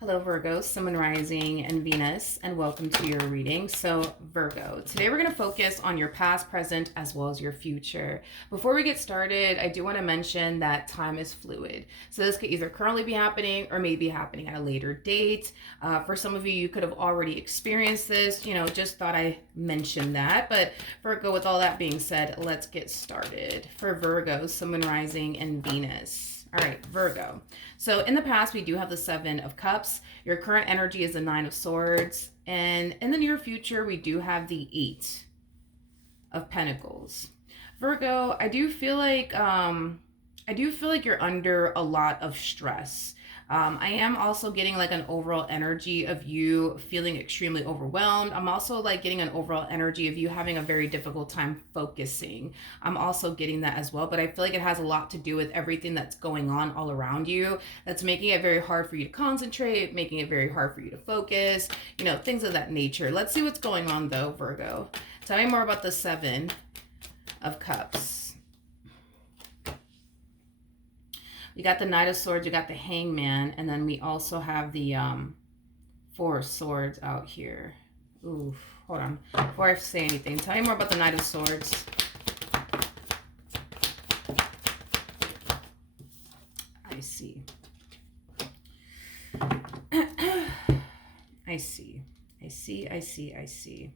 Hello, Virgo, Sun, Moon, Rising, and Venus, and welcome to your reading. So, Virgo, today we're going to focus on your past, present, as well as your future. Before we get started, I do want to mention that time is fluid. So, this could either currently be happening or maybe happening at a later date. For some of you, you could have already experienced this. Just thought I mentioned that. But, Virgo, with all that being said, let's get started. For Virgo, Sun, Moon, Rising, and Venus. All right, Virgo. So in the past, we do have the Seven of Cups. Your current energy is the Nine of Swords. And in the near future, we do have the Eight of Pentacles. Virgo, I do feel like you're under a lot of stress. I am also getting like an overall energy of you feeling extremely overwhelmed. I'm also like getting an overall energy of you having a very difficult time focusing. I'm also getting that as well, but I feel like it has a lot to do with everything that's going on all around you that's making it very hard for you to concentrate, making it very hard for you to focus, things of that nature. Let's see what's going on though, Virgo. Tell me more about the Seven of Cups. You got the Knight of Swords, you got the Hangman, and then we also have the Four of Swords out here. Ooh, hold on. Before I say anything, tell me more about the Knight of Swords. I see. I see.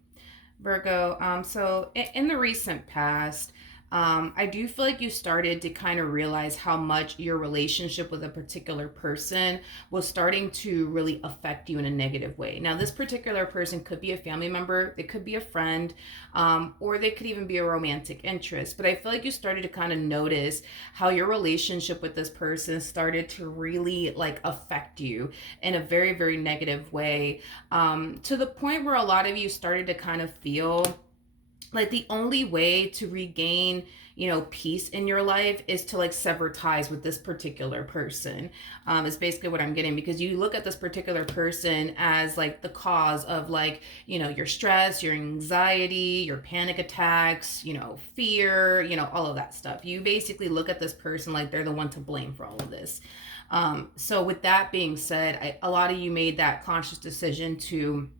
Virgo, so in the recent past, I do feel like you started to kind of realize how much your relationship with a particular person was starting to really affect you in a negative way. Now, this particular person could be a family member, they could be a friend, or they could even be a romantic interest. But I feel like you started to kind of notice how your relationship with this person started to really like affect you in a very, very negative way, to the point where a lot of you started to kind of feel like the only way to regain peace in your life is to like sever ties with this particular person, is basically what I'm getting, because you look at this particular person as like the cause of like your stress, your anxiety, your panic attacks, fear, all of that stuff. You basically look at this person like they're the one to blame for all of this. So with that being said, a lot of you made that conscious decision to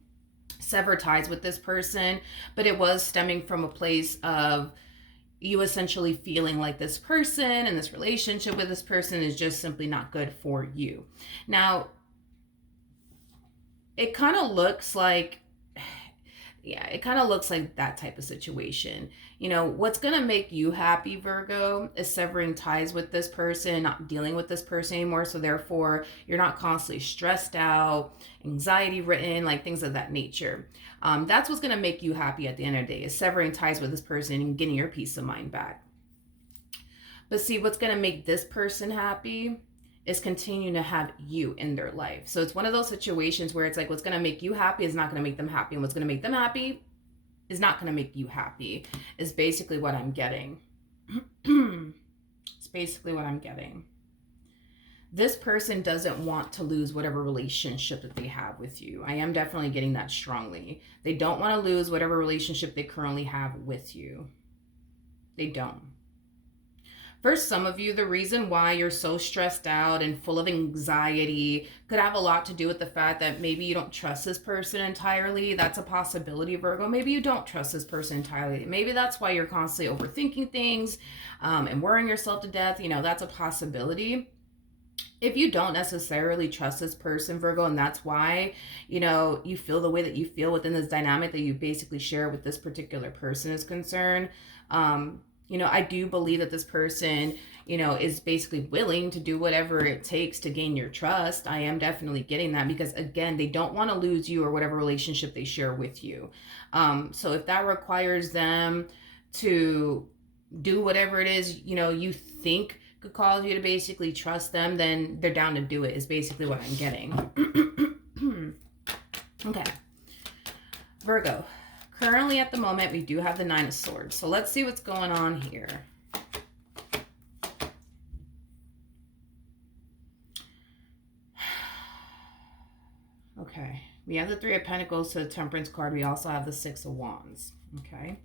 sever ties with this person, but it was stemming from a place of you essentially feeling like this person and this relationship with this person is just simply not good for you. Now, it kind of looks like that type of situation. What's going to make you happy, Virgo, is severing ties with this person, not dealing with this person anymore. So therefore, you're not constantly stressed out, anxiety ridden, like things of that nature. That's what's going to make you happy at the end of the day, is severing ties with this person and getting your peace of mind back. But see, what's going to make this person happy is continuing to have you in their life. So it's one of those situations where it's like what's going to make you happy is not going to make them happy, and what's going to make them happy is not going to make you happy, is basically what I'm getting. It's basically what I'm getting. This person doesn't want to lose whatever relationship that they have with you. I am definitely getting that strongly. They don't want to lose whatever relationship they currently have with you. They don't. For some of you, the reason why you're so stressed out and full of anxiety could have a lot to do with the fact that maybe you don't trust this person entirely. That's a possibility, Virgo. Maybe you don't trust this person entirely. Maybe that's why you're constantly overthinking things and worrying yourself to death. That's a possibility. If you don't necessarily trust this person, Virgo, and that's why, you feel the way that you feel within this dynamic that you basically share with this particular person is concerned, I do believe that this person, is basically willing to do whatever it takes to gain your trust. I am definitely getting that because, again, they don't want to lose you or whatever relationship they share with you. So if that requires them to do whatever it is, you think could cause you to basically trust them, then they're down to do it, is basically what I'm getting. Okay. Virgo. Currently, at the moment, we do have the Nine of Swords. So let's see what's going on here. Okay. We have the Three of Pentacles to the Temperance card. We also have the Six of Wands. Okay.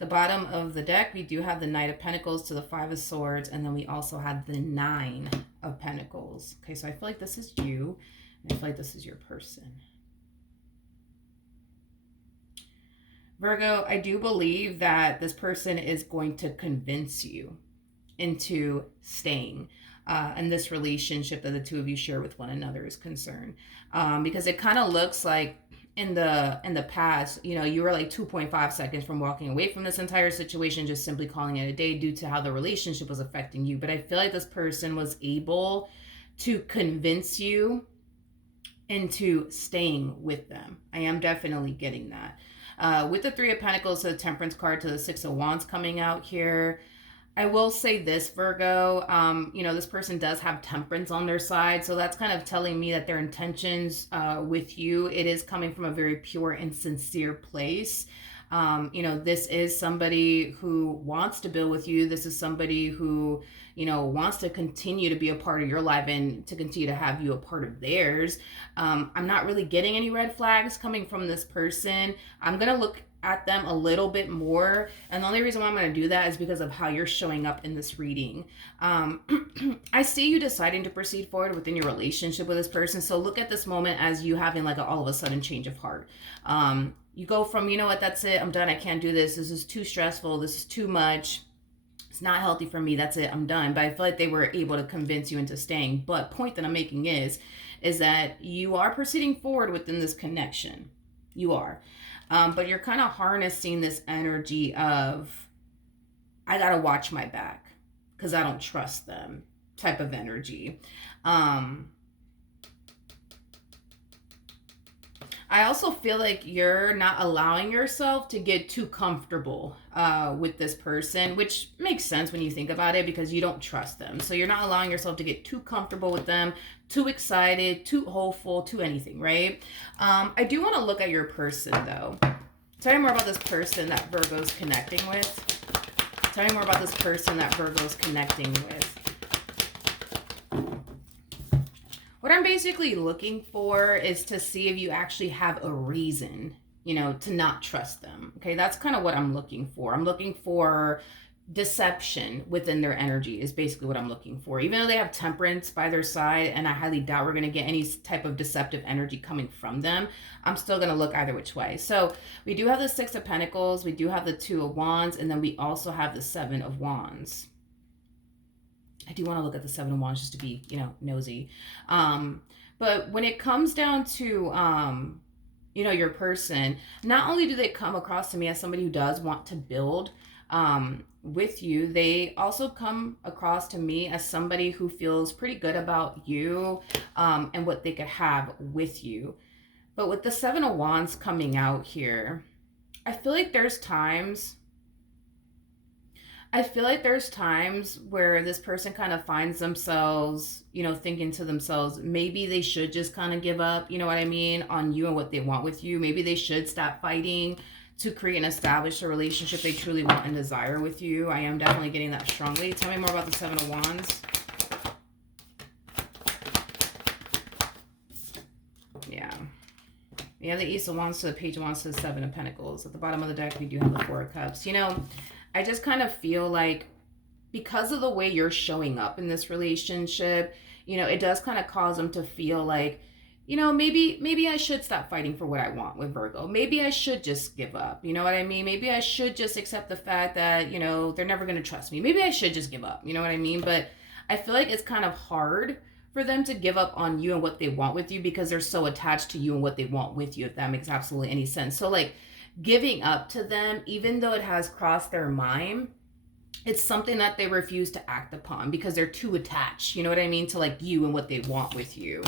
The bottom of the deck, we do have the Knight of Pentacles to the Five of Swords. And then we also have the Nine of Pentacles. Okay, so I feel like this is you. I feel like this is your person. Virgo, I do believe that this person is going to convince you into staying in this relationship that the two of you share with one another is concerned. Because it kind of looks like in the past, you know, you were like 2.5 seconds from walking away from this entire situation, just simply calling it a day due to how the relationship was affecting you. But I feel like this person was able to convince you into staying with them. I am definitely getting that. With the Three of Pentacles to the Temperance card to the Six of Wands coming out here, I will say this, Virgo, you know, this person does have temperance on their side. So that's kind of telling me that their intentions with you, it is coming from a very pure and sincere place. You know, this is somebody who wants to build with you. This is somebody who, you know, wants to continue to be a part of your life and to continue to have you a part of theirs. I'm not really getting any red flags coming from this person. I'm going to look at them a little bit more, and the only reason why I'm going to do that is because of how you're showing up in this reading. I see you deciding to proceed forward within your relationship with this person, so look at this moment as you having like all of a sudden change of heart. You go from, you know what, that's it, I'm done, I can't do this is too stressful, this is too much, it's not healthy for me, that's it, I'm done. But I feel like they were able to convince you into staying. But point that I'm making is that you are proceeding forward within this connection. You are. But you're kind of harnessing this energy of, I gotta watch my back because I don't trust them type of energy. I also feel like you're not allowing yourself to get too comfortable with this person, which makes sense when you think about it because you don't trust them. So you're not allowing yourself to get too comfortable with them, too excited, too hopeful, too anything, right? I do want to look at your person though. Tell me more about this person that Virgo's connecting with. Tell me more about this person that Virgo's connecting with. What I'm basically looking for is to see if you actually have a reason, you know, to not trust them. Okay, that's kind of what I'm looking for. I'm looking for deception within their energy is basically what I'm looking for. Even though they have temperance by their side, and I highly doubt we're going to get any type of deceptive energy coming from them, I'm still going to look either which way. So we do have the Six of Pentacles, we do have the Two of Wands, and then we also have the Seven of Wands. I do want to look at the Seven of Wands just to be, you know, nosy. But when it comes down to, you know, your person, not only do they come across to me as somebody who does want to build with you, they also come across to me as somebody who feels pretty good about you and what they could have with you. But with the Seven of Wands coming out here, I feel like there's times where this person kind of finds themselves, you know, thinking to themselves, maybe they should just kind of give up, you know what I mean, on you and what they want with you. Maybe they should stop fighting to create and establish a relationship they truly want and desire with you. I am definitely getting that strongly. Tell me more about the Seven of Wands. Yeah. We have the Ace of Wands to the Page of Wands to the Seven of Pentacles. At the bottom of the deck, we do have the Four of Cups. You know, I just kind of feel like because of the way you're showing up in this relationship, you know, it does kind of cause them to feel like, you know, maybe I should stop fighting for what I want with Virgo. Maybe I should just give up. You know what I mean? Maybe I should just accept the fact that, you know, they're never going to trust me. Maybe I should just give up. You know what I mean? But I feel like it's kind of hard for them to give up on you and what they want with you because they're so attached to you and what they want with you, if that makes absolutely any sense. So like, giving up to them, even though it has crossed their mind, it's something that they refuse to act upon because they're too attached, you know what I mean, to like you and what they want with you.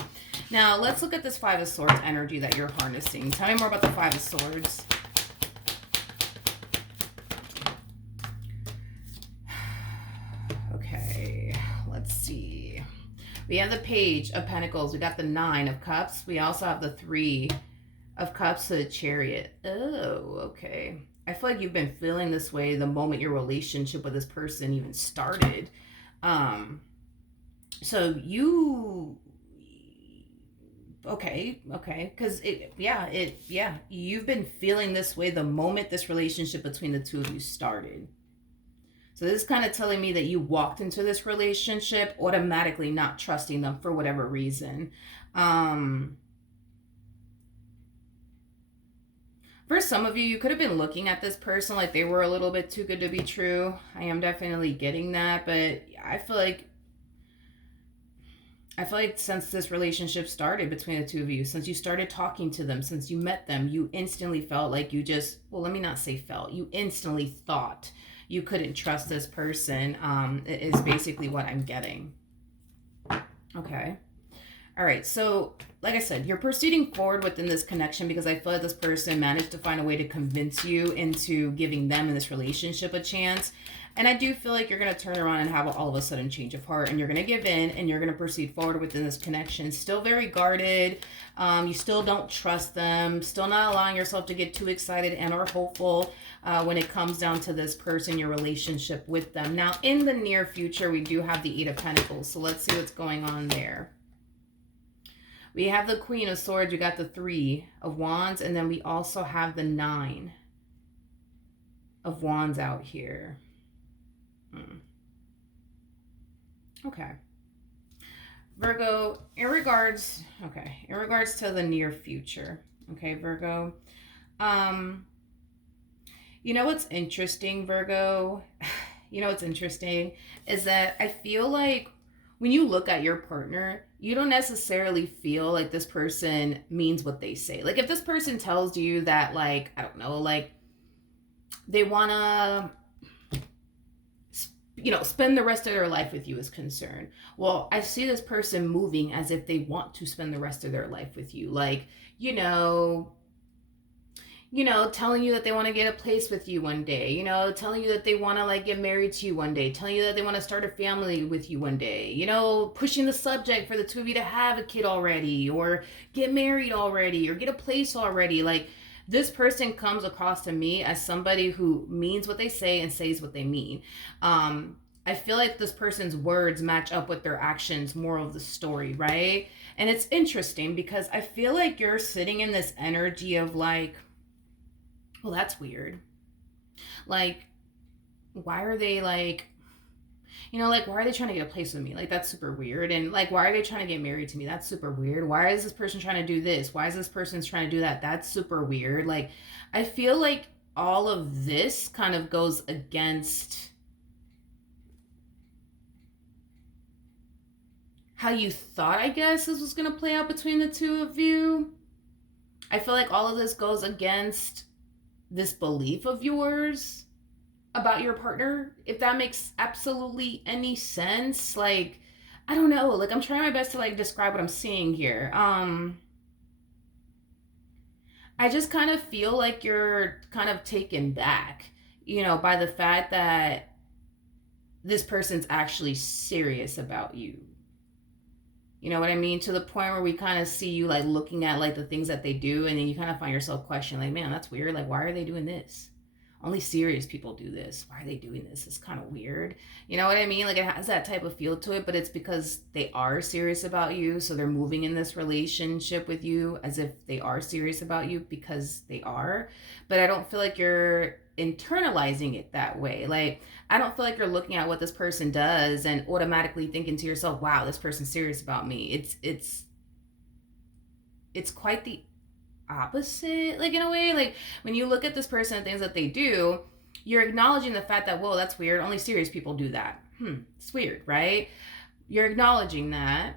Now, let's look at this Five of Swords energy that you're harnessing. Tell me more about the Five of Swords. Okay, let's see. We have the Page of Pentacles. We got the Nine of Cups. We also have the Three of Cups to the Chariot. Oh, okay. I feel like you've been feeling this way the moment your relationship with this person even started. So you, okay, because you've been feeling this way the moment this relationship between the two of you started. So this is kind of telling me that you walked into this relationship automatically not trusting them for whatever reason. Um, for some of you, you could have been looking at this person like they were a little bit too good to be true. I am definitely getting that, but I feel like since this relationship started between the two of you, since you started talking to them, since you met them, you instantly felt like well, let me not say felt, you instantly thought you couldn't trust this person, is basically what I'm getting. Okay. All right. So, like I said, you're proceeding forward within this connection because I feel like this person managed to find a way to convince you into giving them in this relationship a chance. And I do feel like you're going to turn around and have all of a sudden change of heart, and you're going to give in and you're going to proceed forward within this connection. Still very guarded. You still don't trust them. Still not allowing yourself to get too excited and or hopeful when it comes down to this person, your relationship with them. Now, in the near future, we do have the Eight of Pentacles. So let's see what's going on there. We have the Queen of Swords, we got the Three of Wands, and then we also have the Nine of Wands out here. Okay. Virgo, in regards to the near future, okay, Virgo, you know what's interesting, Virgo? You know what's interesting is that I feel like when you look at your partner, you don't necessarily feel like this person means what they say. Like if this person tells you that, like, I don't know, like they want to, spend the rest of their life with you is concerned. Well, I see this person moving as if they want to spend the rest of their life with you. Like, telling you that they want to get a place with you one day, telling you that they want to like get married to you one day, telling you that they want to start a family with you one day, pushing the subject for the two of you to have a kid already or get married already or get a place already. Like this person comes across to me as somebody who means what they say and says what they mean. I feel like this person's words match up with their actions, moral of the story, right? And it's interesting because I feel like you're sitting in this energy of like, well, that's weird. Like, why are they like, why are they trying to get a place with me? Like, that's super weird. And like, why are they trying to get married to me? That's super weird. Why is this person trying to do this? Why is this person trying to do that? That's super weird. Like, I feel like all of this kind of goes against how you thought, I guess, this was going to play out between the two of you. I feel like all of this goes against this belief of yours about your partner, if that makes absolutely any sense. Like, I don't know, like I'm trying my best to like describe what I'm seeing here. I just kind of feel like you're kind of taken back, by the fact that this person's actually serious about you. You know what I mean? To the point where we kind of see you like looking at like the things that they do, and then you kind of find yourself questioning, like, man, that's weird. Like, why are they doing this? Only serious people do this. Why are they doing this? It's kind of weird. You know what I mean? Like it has that type of feel to it, but it's because they are serious about you. So they're moving in this relationship with you as if they are serious about you because they are. But I don't feel like you're internalizing it that way. Like I don't feel like you're looking at what this person does and automatically thinking to yourself, wow, this person's serious about me. It's quite the opposite, like in a way. Like when you look at this person and things that they do, you're acknowledging the fact that, whoa, that's weird, only serious people do that. It's weird, right? You're acknowledging that,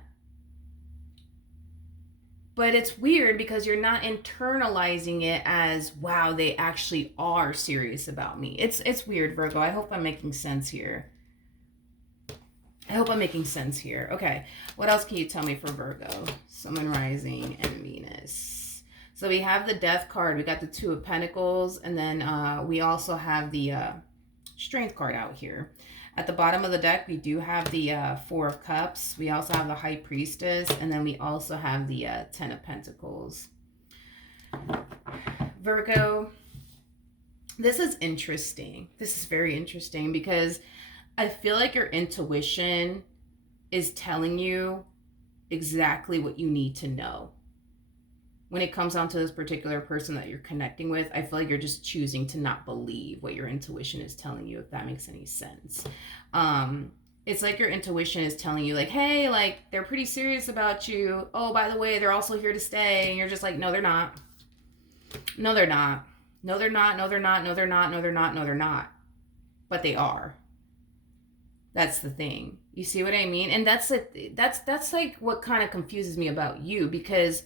but it's weird because you're not internalizing it as, wow, they actually are serious about me. It's weird, Virgo. I hope I'm making sense here. Okay, what else can you tell me for Virgo, Sun, Moon, Rising, and Venus? So we have the Death card. We got the Two of Pentacles. And then we also have the Strength card out here. At the bottom of the deck, we do have the Four of Cups. We also have the High Priestess. And then we also have the Ten of Pentacles. Virgo, this is interesting. This is very interesting because I feel like your intuition is telling you exactly what you need to know. When it comes down to this particular person that you're connecting with, I feel like you're just choosing to not believe what your intuition is telling you, if that makes any sense. It's like your intuition is telling you, like, hey, like, they're pretty serious about you. Oh, by the way, they're also here to stay. And you're just like, no, they're not. No, they're not. No, they're not. No, they're not. No, they're not. No, they're not. No, they're not. But they are. That's the thing. You see what I mean? And that's like what kind of confuses me about you, because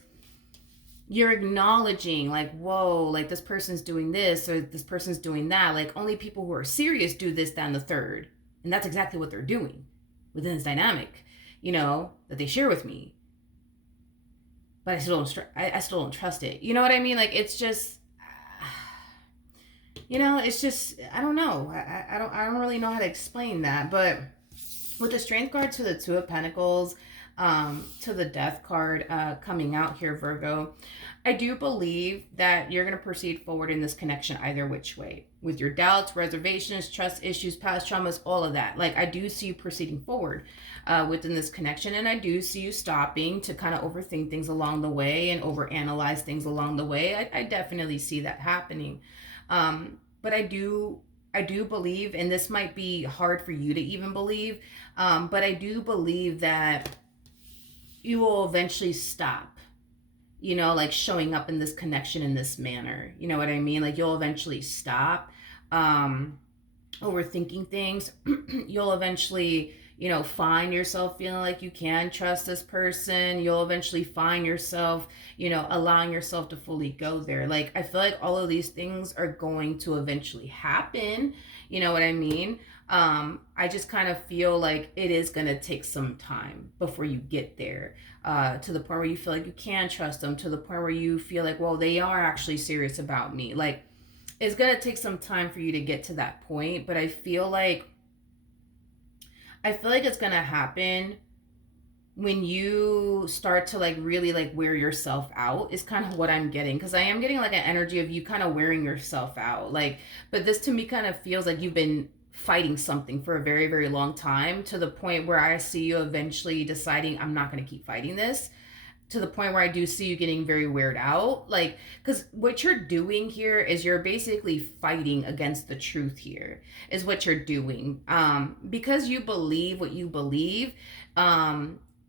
you're acknowledging, like, whoa, like this person's doing this or this person's doing that. Like, only people who are serious do this, that, and the third. And that's exactly what they're doing within this dynamic, that they share with me. But I still don't trust it. You know what I mean? Like, it's just, it's just, I don't know. I don't really know how to explain that. But with the Strength card to the Two of Pentacles, to the Death card coming out here, Virgo, I do believe that you're going to proceed forward in this connection either which way. With your doubts, reservations, trust issues, past traumas, all of that. Like, I do see you proceeding forward within this connection. And I do see you stopping to kind of overthink things along the way and overanalyze things along the way. I definitely see that happening. But I do believe, and this might be hard for you to even believe, but I do believe that you will eventually stop, like showing up in this connection in this manner. You know what I mean? Like, you'll eventually stop overthinking things. You'll eventually, find yourself feeling like you can trust this person. You'll eventually find yourself, allowing yourself to fully go there. Like, I feel like all of these things are going to eventually happen. You know what I mean? I just kind of feel like it is going to take some time before you get there, to the point where you feel like you can trust them, to the point where you feel like, well, they are actually serious about me. Like, it's going to take some time for you to get to that point, but I feel like it's going to happen when you start to like really like wear yourself out, is kind of what I'm getting, because I am getting like an energy of you kind of wearing yourself out. Like, but this to me kind of feels like you've been fighting something for a very, very long time, to the point where I see you eventually deciding, I'm not going to keep fighting this, to the point where I do see you getting very weird out. Like, because what you're doing here is you're basically fighting against the truth here, is what you're doing. Because you believe what you believe,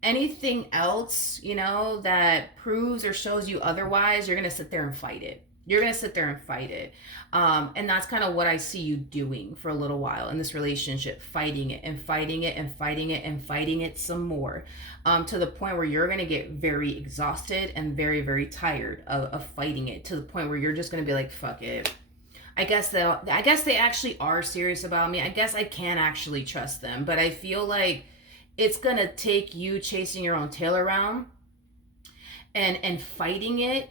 anything else, that proves or shows you otherwise, you're going to sit there and fight it. You're going to sit there and fight it. And that's kind of what I see you doing for a little while in this relationship, fighting it and fighting it and fighting it and fighting it some more, to the point where you're going to get very exhausted and very, very tired of fighting it, to the point where you're just going to be like, fuck it. I guess they actually are serious about me. I guess I can actually trust them. But I feel like it's going to take you chasing your own tail around and fighting it,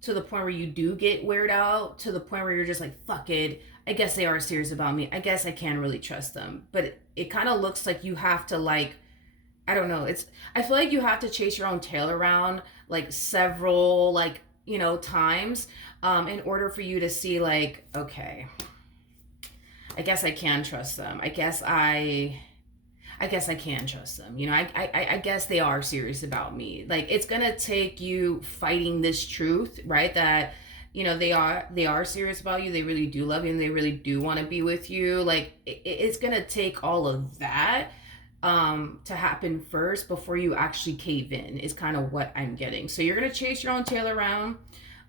to the point where you do get weird out, to the point where you're just like, fuck it, I guess they are serious about me. I guess I can really trust them. But it kind of looks like you have to, like, I don't know. I feel like you have to chase your own tail around like several, like, times, in order for you to see, like, okay, I guess I can trust them. I guess I can trust them. I guess they are serious about me. Like, it's going to take you fighting this truth, right? That, they are serious about you. They really do love you and they really do want to be with you. Like, it's going to take all of that to happen first before you actually cave in, is kind of what I'm getting. So you're going to chase your own tail around.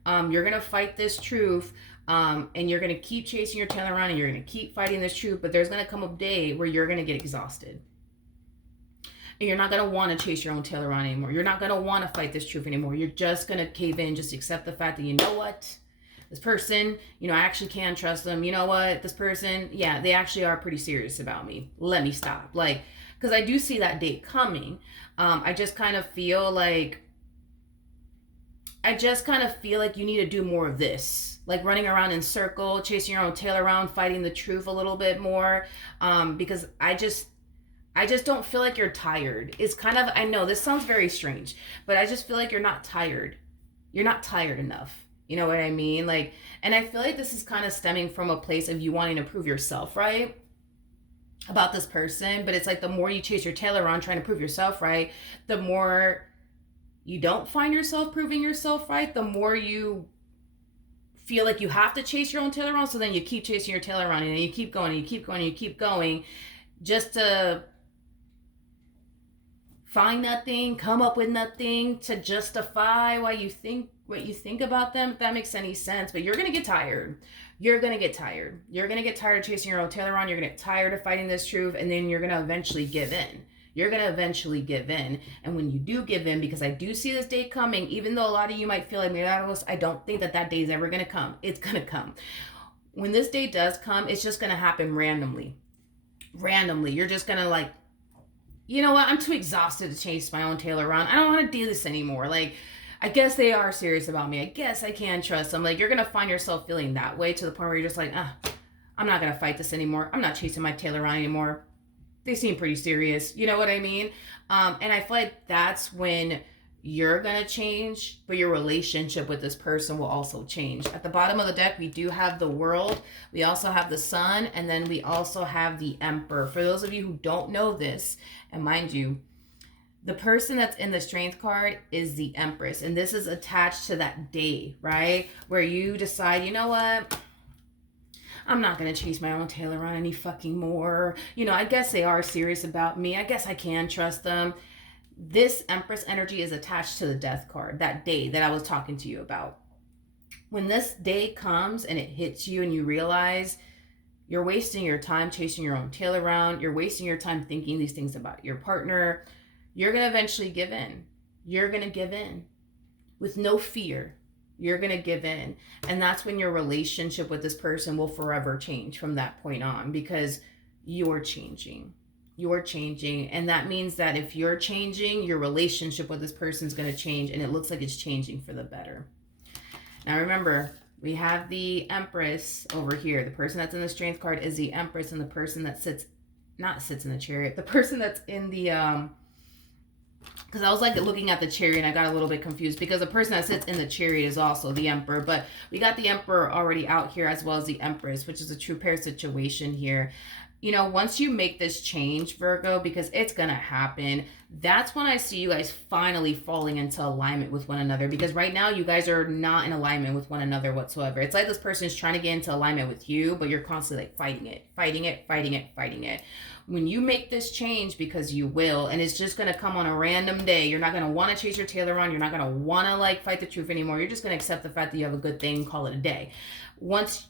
You're going to fight this truth. And you're going to keep chasing your tail around and you're going to keep fighting this truth. But there's going to come a day where you're going to get exhausted. And you're not going to want to chase your own tail around anymore. You're not going to want to fight this truth anymore. You're just going to cave in, just accept the fact that, you know what, this person, I actually can trust them. You know what, this person, yeah, they actually are pretty serious about me. Let me stop. Like, because I do see that date coming. I just kind of feel like you need to do more of this. Like running around in circle, chasing your own tail around, fighting the truth a little bit more. Because I just don't feel like you're tired. It's kind of, I know this sounds very strange, but I just feel like you're not tired. You're not tired enough. You know what I mean? Like, and I feel like this is kind of stemming from a place of you wanting to prove yourself right about this person. But it's like, the more you chase your tail around trying to prove yourself right, the more you don't find yourself proving yourself right, the more you feel like you have to chase your own tail around. So then you keep chasing your tail around and you keep going and you keep going and you keep going. just to find nothing, come up with nothing to justify why you think what you think about them, if that makes any sense. But you're gonna get tired. You're gonna get tired. You're gonna get tired of chasing your own tail around. You're gonna get tired of fighting this truth, and then you're gonna eventually give in. You're gonna eventually give in. And when you do give in, because I do see this day coming, even though a lot of you might feel like miraculous, I don't think that that day is ever gonna come. It's gonna come. When this day does come, it's just gonna happen randomly. Randomly. You're just gonna like, you know what, I'm too exhausted to chase my own tail around. I don't want to do this anymore. Like, I guess they are serious about me. I guess I can trust them. Like, you're going to find yourself feeling that way to the point where you're just like, I'm not going to fight this anymore. I'm not chasing my tail around anymore. They seem pretty serious. You know what I mean? And I feel like that's when you're going to change, but your relationship with this person will also change. At the bottom of the deck, we do have the World. We also have the Sun. And then we also have the Emperor. For those of you who don't know this, and mind you, the person that's in the Strength card is the Empress. And this is attached to that day, right? Where you decide, you know what? I'm not going to chase my own tail around any fucking more. You know, I guess they are serious about me. I guess I can trust them. This Empress energy is attached to the Death card, that day that I was talking to you about. When this day comes and it hits you and you realize you're wasting your time chasing your own tail around, you're wasting your time thinking these things about your partner, you're going to eventually give in. You're going to give in with no fear. You're going to give in. And that's when your relationship with this person will forever change from that point on, because you're changing. You're changing. And that means that if you're changing, your relationship with this person is going to change, and it looks like it's changing for the better. Now remember, we have the Empress over here. The person that's in the Strength card is the Empress, and the person that sits in the Chariot. The person that's in the because I was like looking at the Chariot and I got a little bit confused, because the person that sits in the Chariot is also the Emperor. But we got the Emperor already out here, as well as the Empress, which is a true pair situation here. You know, once you make this change, Virgo, because it's going to happen, that's when I see you guys finally falling into alignment with one another. Because right now, you guys are not in alignment with one another whatsoever. It's like this person is trying to get into alignment with you, but you're constantly like fighting it. When you make this change, because you will, and it's just going to come on a random day, you're not going to want to chase your tail around. You're not going to want to like fight the truth anymore. You're just going to accept the fact that you have a good thing, call it a day. Once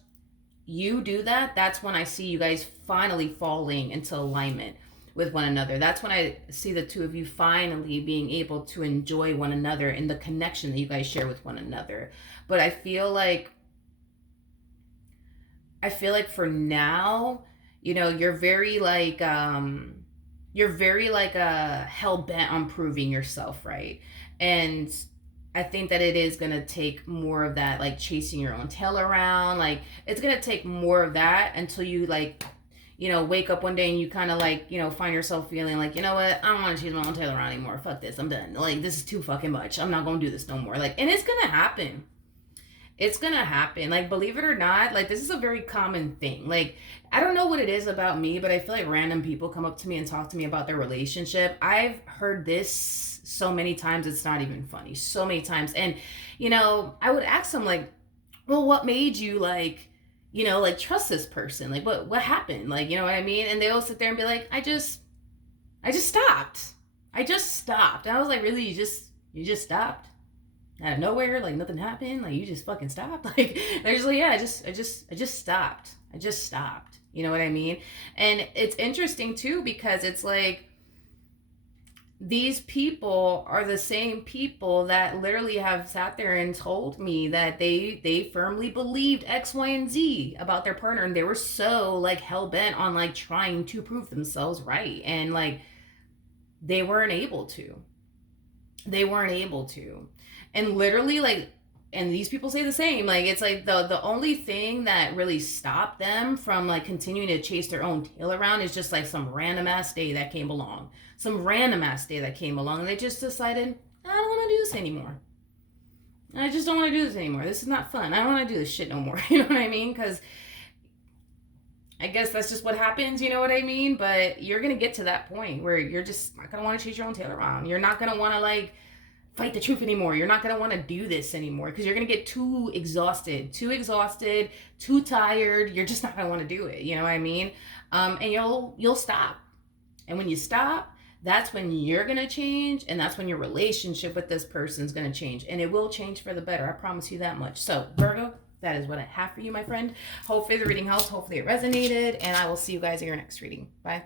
you do that, that's when I see you guys finally falling into alignment with one another. That's when I see the two of you finally being able to enjoy one another and the connection that you guys share with one another. But I feel like for now, you know, you're very like hell bent on proving yourself, right? And I think that it is going to take more of that, like chasing your own tail around. Like, it's going to take more of that until you, like, you know, wake up one day and you kind of like, you know, find yourself feeling like, you know what, I don't want to chase my own tail around anymore. Fuck this. I'm done. Like, this is too fucking much. I'm not going to do this no more. Like, and it's going to happen. It's going to happen. Like, believe it or not, like, this is a very common thing. Like, I don't know what it is about me, but I feel like random people come up to me and talk to me about their relationship. I've heard this so many times, it's not even funny. So many times. And, you know, I would ask them, like, well, what made you, like, you know, like, trust this person? Like, what happened? Like, you know what I mean? And they all sit there and be like, I just stopped. I just stopped. And I was like, really? You just stopped? Out of nowhere? Like, nothing happened? Like, you just fucking stopped? Like, they're just like, yeah, I just stopped. I just stopped. You know what I mean? And it's interesting, too, because it's like, these people are the same people that literally have sat there and told me that they firmly believed X, Y, and Z about their partner, and they were so like hell-bent on like trying to prove themselves right, and like they weren't able to. And literally, like, and these people say the same, like, it's like the only thing that really stopped them from like continuing to chase their own tail around is just like some random ass day that came along. And they just decided, I don't want to do this anymore. I just don't want to do this anymore. This is not fun. I don't want to do this shit no more. You know what I mean? Because I guess that's just what happens, you know what I mean? But you're going to get to that point where you're just not going to want to chase your own tail around. You're not going to want to like fight the truth anymore. You're not going to want to do this anymore because you're going to get too exhausted, too tired. You're just not going to want to do it. You know what I mean? And you'll stop. And when you stop, that's when you're going to change, and that's when your relationship with this person is going to change, and it will change for the better. I promise you that much. So Virgo, that is what I have for you, my friend. Hopefully the reading helped. Hopefully it resonated, and I will see you guys in your next reading. Bye.